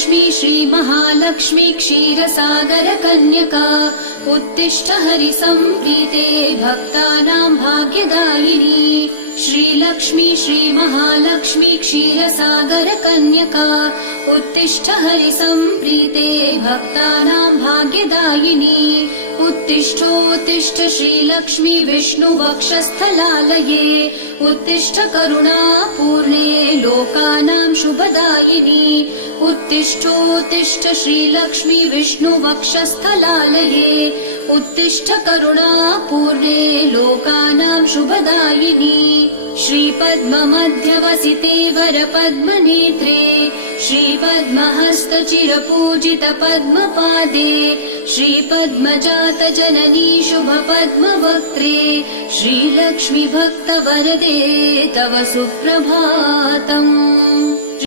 श्रीलक्ष्मी श्रीमहालक्ष्मी क्षीरसागर कन्यका उत्तिष्ठ हरिसम्प्रीते भक्तानां भाग्यदायिनी श्रीलक्ष्मी श्रीमहालक्ष्मी क्षीरसागर कन्यका उत्तिष्ठ हरिसम्प्रीते भक्तानां भाग्यदायिनी उत्तिष्ठोत्तिष्ठ श्रीलक्ष्मी विष्णुवक्षस्थलालये उत्तिष्ठ करुणापूर्णे लोकानां शुभदायिनी उत्तिष्ठोत्तिष्ठ श्रीलक्ष्मी विष्णुवक्षस्थलालये उत्तिष्ठ करुणापूर्णे लोकानां शुभदायिनी श्रीपद्ममध्यवसिते वरपद्मनेत्रे श्रीपद्महस्तचिरपूजित पद्मपादे श्रीपद्मजात जननी शुभपद्मवक्त्रे श्रीलक्ष्मी भक्तवरदे तव सुप्रभातम्।